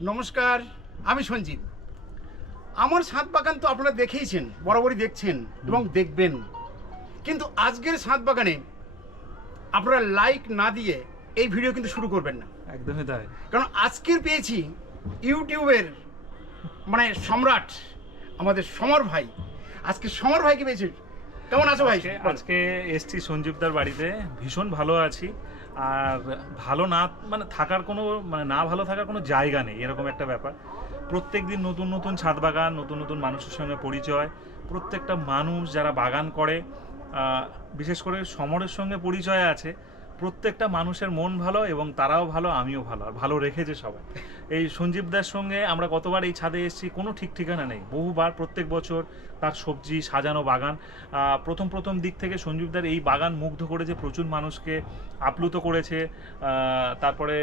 নমস্কার আমি সঞ্জীব আমার ছাদ বাগান তো আপনারা দেখেইছেন বরাবরই দেখছেন এবং দেখবেন। কিন্তু আজকের ছাদ বাগানে আপনারা লাইক না দিয়ে এই ভিডিও কিন্তু শুরু করবেন না। একদমই তাই। কারণ আজকের পেয়েছি ইউটিউবের মানে সম্রাট আমাদের সমর ভাই। আজকে সমর ভাইকে পেয়েছি কেমন আছো ভাই? আজকে- এসছি সঞ্জীবদার বাড়িতে। ভীষণ ভালো আছি। আর ভালো না মানে থাকার কোনো মানে না ভালো থাকার কোনো জায়গা নেই, এরকম একটা ব্যাপার। প্রত্যেক দিন নতুন নতুন ছাদ বাগান, নতুন নতুন মানুষের সঙ্গে পরিচয়, প্রত্যেকটা মানুষ যারা বাগান করে বিশেষ করে সমরের সঙ্গে পরিচয় আছে প্রত্যেকটা মানুষের মন ভালো এবং তারাও ভালো, আমিও ভালো, আর ভালো রেখেছে সবাই। এই সঞ্জীব সঞ্জীবদার সঙ্গে আমরা কতবার এই ছাদে এসেছি, কোনো ঠিক ঠিকানা নেই। বহুবার প্রত্যেক বছর তার সবজি, সাজানো বাগান। প্রথম প্রথম দিক থেকে সঞ্জীবদার এই বাগান মুগ্ধ করেছে প্রচুর মানুষকে আপ্লুত করেছে তারপরে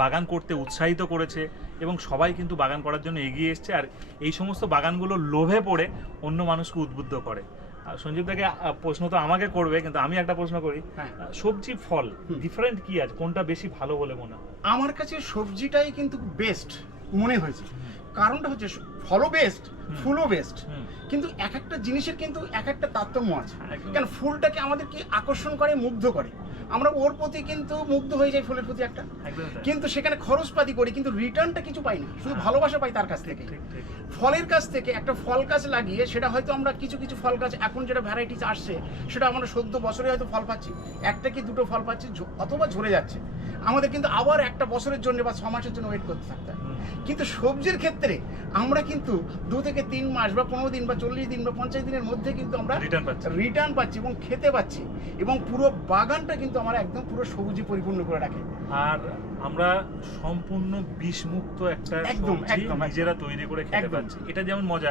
বাগান করতে উৎসাহিত করেছে এবং সবাই কিন্তু বাগান করার জন্য এগিয়ে এসছে। আর এই সমস্ত বাগানগুলো লোভে পড়ে অন্য মানুষকে উদ্বুদ্ধ করে। আর সঞ্জীবদাকে প্রশ্ন তো আমাকে করবে কিন্তু আমি একটা প্রশ্ন করি। হ্যাঁ। সবজি ফল ডিফারেন্ট কি আছে? কোনটা বেশি ভালো বলে মনে হয়? আমার কাছে সবজিটাই কিন্তু বেস্ট মনে হয়েছে। কারণটা হচ্ছে ফলো বেস্ট। ফুলও বেস্ট কিন্তু এক একটা জিনিসের কিন্তু এক একটা তারতম্য আছে। কারণ ফুলটাকে আমাদেরকে আকর্ষণ করে মুগ্ধ করে। আমরা ওর প্রতি কিন্তু মুগ্ধ হয়ে যাই ফুলের প্রতি একটা। কিন্তু সেখানে খরচপাতি করি কিন্তু রিটার্নটা কিছু পাই না। শুধু হ্যাঁ। ভালোবাসা পাই তার কাছ থেকে। ফলের কাছ থেকে একটা ফল গাছ লাগিয়ে সেটা হয়তো আমরা কিছু কিছু ফল গাছ এখন যেটা ভ্যারাইটিস আসছে সেটা আমরা সদ্য বছরে হয়তো ফল পাচ্ছি। একটা কি দুটো ফল পাচ্ছি অথবা ঝরে যাচ্ছে। আমাদের কিন্তু আবার একটা বছরের জন্য বা ছ মাসের জন্য ওয়েট করতে থাকতে হয়। কিন্তু সবজির ক্ষেত্রে আমরা কিন্তু দু থেকে তিন মাস বা পনেরো দিন বা চল্লিশ দিন বা পঞ্চাশ দিনের মধ্যে কিন্তু আমরা পাচ্ছি। রিটার্ন পাচ্ছি এবং খেতে পাচ্ছি এবং পুরো বাগানটা কিন্তু আমার একদম পুরো সবুজে পরিপূর্ণ করে রাখে আর আমরা সম্পূর্ণ বিষমুক্ত একটা একদম। নিজেরা তৈরি করে খেতে। পারছি এটা যেমন মজা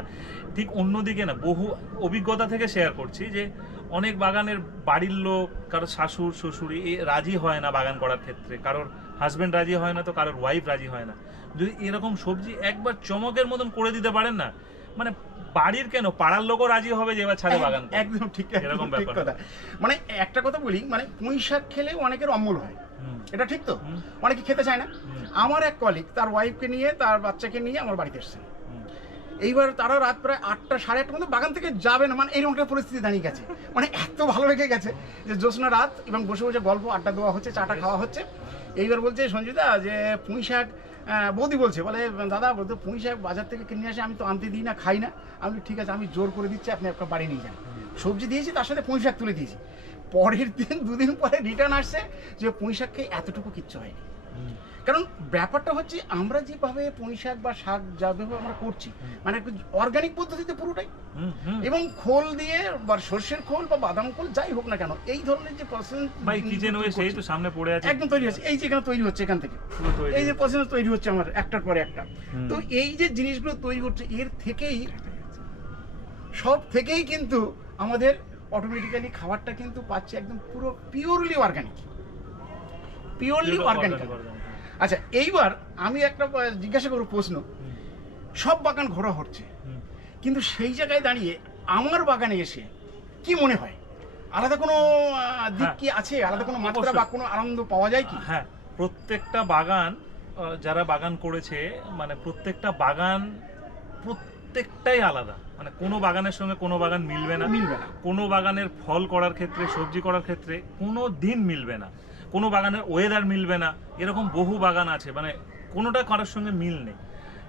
ঠিক অন্যদিকে না বহু অভিজ্ঞতা থেকে শেয়ার করছি যে অনেক বাগানের বাড়ির লোক কারও শাশুড় শ্বশুরি এ রাজি হয় না বাগান করার ক্ষেত্রে কারোর হাজবেন্ড রাজি হয় না তো কারোর ওয়াইফ রাজি হয় না। যদি এরকম সবজি একবার চমকের মতন করে দিতে পারেন না মানে বাড়ির কেন? পাড়ার লোকও রাজি হবে যে এবার ছাদে বাগান একদম ঠিক এরকম ব্যাপার। কথা। মানে একটা কথা বলি মানে পুঁই শাক খেলে অনেকের অম্বল হয়। এটা ঠিক তো? অনেকে খেতে চায় না। আমার এক কলিগ তার ওয়াইফকে নিয়ে তার বাচ্চাকে নিয়ে আমার বাড়িতে এসেছে হুম। এইবার তারা রাত প্রায় আটটা, সাড়ে আটটা মধ্যে বাগান থেকে যাবে না। মানে এইরকম একটা পরিস্থিতি দাঁড়িয়ে গেছে। মানে এত ভালো লেগে গেছে যে জ্যোৎস্না রাত এবং বসে বসে গল্প, আড্ডা দেওয়া হচ্ছে চাটা খাওয়া হচ্ছে। এইবার বলছে সঞ্জিতা যে পুঁই শাক বৌদি বলছে, বলে, দাদা বলতে পুঁই শাক বাজার থেকে কিনে আসে, আমি তো আনতে দিই না, খাই না। আমি ঠিক আছে, আমি জোর করে দিচ্ছি, আপনি আপনার বাড়ি নিয়ে যান। সবজি দিয়েছি, তার সাথে পুঁই শাক তুলে দিয়েছি। পরের দিন, দুদিন পরে রিটার্ন আসছে যে পুঁই শাক খেয়ে এতটুকু কিচ্ছু হয়নি। কারণ ব্যাপারটা হচ্ছে আমরা যেভাবে পুঁই শাক বা শাক যাভাবে আমরা করছি মানে অর্গানিক পদ্ধতিতে পুরোটাই। এবং খোল দিয়ে বা সর্ষের খোল বা বাদাম খোল যাই হোক না কেন এই ধরনের যে প্রসেস ভাই কিচেন ওয়ে সেই তো সামনে পড়ে আছে। একদম তৈরি হচ্ছে এই যে এখানে তৈরি হচ্ছে এখান থেকে। এই যে প্রসেস তৈরি হচ্ছে আমার একটার পরে একটা। তো এই যে জিনিসগুলো তৈরি হচ্ছে এর থেকেই সব থেকেই কিন্তু আমাদের অটোমেটিক্যালি খাবারটা কিন্তু পাচ্ছে একদম পুরো পিওরলি অর্গানিক পিওরলি অর্গানিক। আচ্ছা এইবার আমি একটা জিজ্ঞাসা করব প্রশ্ন। সব বাগান ঘোরা হচ্ছে। কিন্তু সেই জায়গায় দাঁড়িয়ে আমার বাগানে এসে কি মনে হয়? আলাদা কোনো দিক হ্যাঁ। কি আছে? আলাদা কোনো মাত্রা বা কোনো আনন্দ পাওয়া যায় কি? হ্যাঁ প্রত্যেকটা বাগান যারা বাগান করেছে মানে প্রত্যেকটা বাগান প্রত্যেকটাই আলাদা। মানে কোনো বাগানের সঙ্গে কোনো বাগান মিলবে না। মিলবে না। কোনো বাগানের ফল করার ক্ষেত্রে সবজি করার ক্ষেত্রে কোনো দিন মিলবে না। কোনো বাগানের ওয়েদার মিলবে না। এরকম বহু বাগান আছে মানে কোনোটা কারোর সঙ্গে মিল নেই।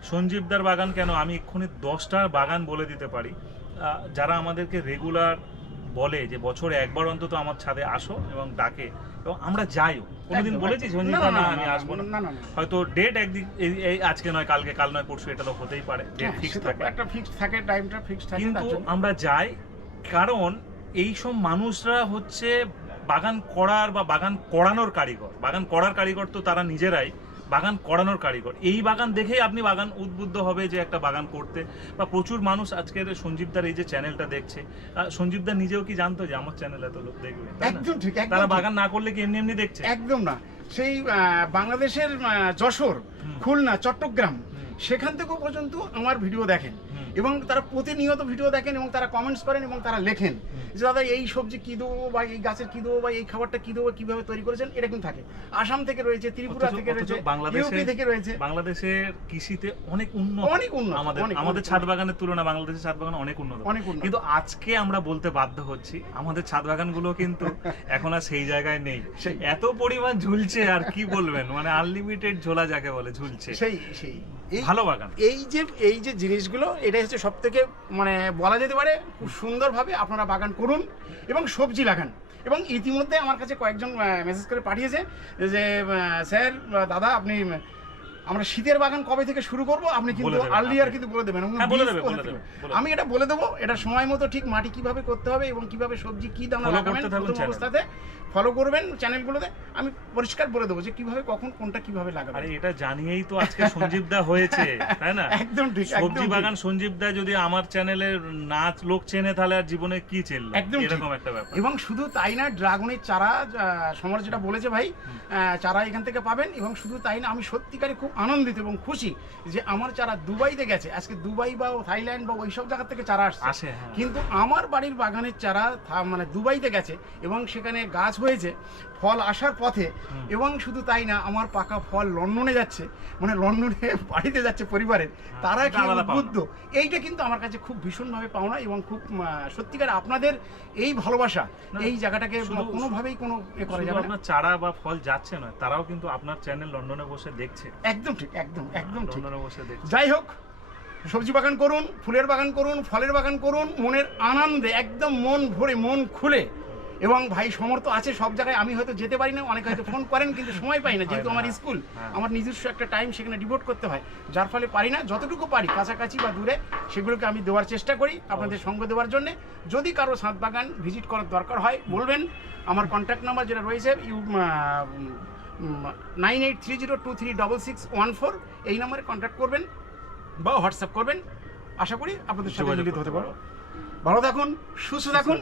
সঞ্জীবদার বাগান কেন? আমি এক্ষুনি দশটা বাগান বলে দিতে পারি। যারা আমাদেরকে রেগুলার বলে যে বছরে একবার অন্তত আমার ছাদে আসো এবং ডাকে। এবং আমরা যাইও। কোনোদিন বলেছি একদম। সঞ্জীব না, আমি আসব না। হয়তো ডেট একদিন এই- আজকে নয় কালকে কাল নয় পরশু এটা তো হতেই পারে। ডেট হ্যাঁ, ফিক্স থাকে। একটা ফিক্সড থাকে টাইমটা ফিক্সড থাকে কিন্তু আমরা যাই কারণ এই সব মানুষরা হচ্ছে বাগান করার বা বাগান করানোর কারিগর। বাগান করার কারিগর তো তারা নিজেরাই। বাগান করানোর কারিগর। এই বাগান দেখেই আপনি বাগান উদ্বুদ্ধ হবে যে একটা বাগান করতে। বা প্রচুর মানুষ আজকের সঞ্জীবদার এই যে চ্যানেলটা দেখছে। আহ, সঞ্জীবদা নিজেও কি জানতো যে আমার চ্যানেল এত লোক দেখবে? একদম ঠিক তারা বাগান না করলে কি এমনি এমনি দেখছে? একদম না। সেই বাংলাদেশের যশোর খুলনা চট্টগ্রাম সেখান থেকেও পর্যন্ত আমার ভিডিও দেখেন। এবং তারা প্রতিনিয়ত ভিডিও দেখেন এবং তারা কমেন্টস করেন এবং তারা লেখেন যে দাদা এই সবজি কী দেবো বা এই গাছের কী দেবো বা এই খাবারটা কী দেবো কীভাবে তৈরি করেছেন? এরকম থাকে। আসাম থেকে রয়েছে ত্রিপুরা থেকে রয়েছে বাংলাদেশে- ইউপি থেকে রয়েছে। বাংলাদেশের কৃষিতে অনেক উন্নত। অনেক উন্নত, আমাদের আমাদের ছাদ বাগানের তুলনায় বাংলাদেশের ছাদ বাগান অনেক উন্নত। অনেক উন্নত। কিন্তু আজকে আমরা বলতে বাধ্য হচ্ছি আমাদের ছাদ বাগানগুলো কিন্তু এখন আর সেই জায়গায় নেই। সেই। এত পরিমাণ ঝুলছে আর কি বলবেন? মানে আনলিমিটেড ঝোলা যাকে বলে ঝুলছে। সেই সেই। ভালো বাগান। এই যে এই যে জিনিসগুলো এটাই হচ্ছে সব থেকে মানে বলা যেতে পারে খুব সুন্দরভাবে আপনারা বাগান করুন এবং সবজি লাগান। এবং ইতিমধ্যে আমার কাছে কয়েকজন মেসেজ করে পাঠিয়েছে যে স্যার দাদা আপনি আমরা শীতের বাগান কবে থেকে শুরু করব? আপনি কিন্তু আর্লিয়ার কিন্তু বলে দেবেন। আমি এটা বলে দেবো এটা সময় মতো ঠিক মাটি কীভাবে করতে হবে এবং কীভাবে সবজি কি দানা Follow লাগাবেন প্রথম অবস্থাতে ফলো করবেন চ্যানেলগুলোতে আমি পরিষ্কার বলে দেবো যে কীভাবে কখন কোনটা কীভাবে লাগাবেন। আরে এটা জানিয়েই তো আজকে সঞ্জীব দা হয়েছে তাই না? একদম ঠিক সবজি বাগান সঞ্জীব দা যদি আমার চ্যানেলের নাচ লোক চেনে তাহলে আর জীবনে কি চেনলো? একদম এরকম একটা ব্যাপার। এবং শুধু তাই না ড্রাগনের চারা সমর যেটা বলেছে ভাই আহ, চারা এখান থেকে পাবেন এবং শুধু তাই না আমি সত্যিকারই খুব আনন্দিত এবং খুশি যে আমার চারা দুবাইতে গেছে। আজকে দুবাই বা থাইল্যান্ড বা ওইসব জায়গা থেকে চারা আসছে। আসে হ্যাঁ। কিন্তু আমার বাড়ির বাগানের চারা মানে দুবাইতে গেছে এবং সেখানে গাছ হয়েছে ফল আসার পথে। এবং শুধু তাই না আমার পাকা ফল লন্ডনে যাচ্ছে মানে লন্ডনে বাড়িতে যাচ্ছে পরিবারের। তারা এটা কি। উদ্বুদ্ধ? এইটা কিন্তু আমার কাছে খুব ভীষণভাবে পাওনা এবং খুব সত্যিকার আপনাদের এই ভালোবাসা এই জায়গাটাকে কোনোভাবেই কোনো এ করা যাবে না। চারা বা ফল যাচ্ছে নয় তারাও কিন্তু আপনার চ্যানেল লন্ডনে বসে দেখছে। একদম। ঠিক একদম একদম ঠিক। যাই হোক সবজি বাগান করুন ফুলের বাগান করুন ফলের বাগান করুন মনের আনন্দে একদম মন ভরে মন খুলে। এবং ভাই সমর্থ আছে সব জায়গায় আমি হয়তো যেতে পারি না অনেকে হয়তো ফোন করেন কিন্তু সময় পাই না যেহেতু আমার হ্যাঁ। স্কুল হ্যাঁ। আমার নিজস্ব একটা টাইম সেখানে ডিভোট করতে হয়। যার ফলে পারি না যতটুকু পারি কাছাকাছি বা দূরে সেগুলোকে আমি দেওয়ার চেষ্টা করি আপনাদের সঙ্গ দেওয়ার জন্য। যদি কারও ছাদ বাগান ভিজিট করার দরকার হয় বলবেন। আমার কন্ট্যাক্ট নাম্বার যেটা রয়েছে you nine eight three zero two three double six one four এই নম্বরে কন্ট্যাক্ট করবেন বা হোয়াটসঅ্যাপ করবেন। আশা করি আপনাদের সাথে মিলিত হতে পারো ভালো থাকুন সুস্থ থাকুন।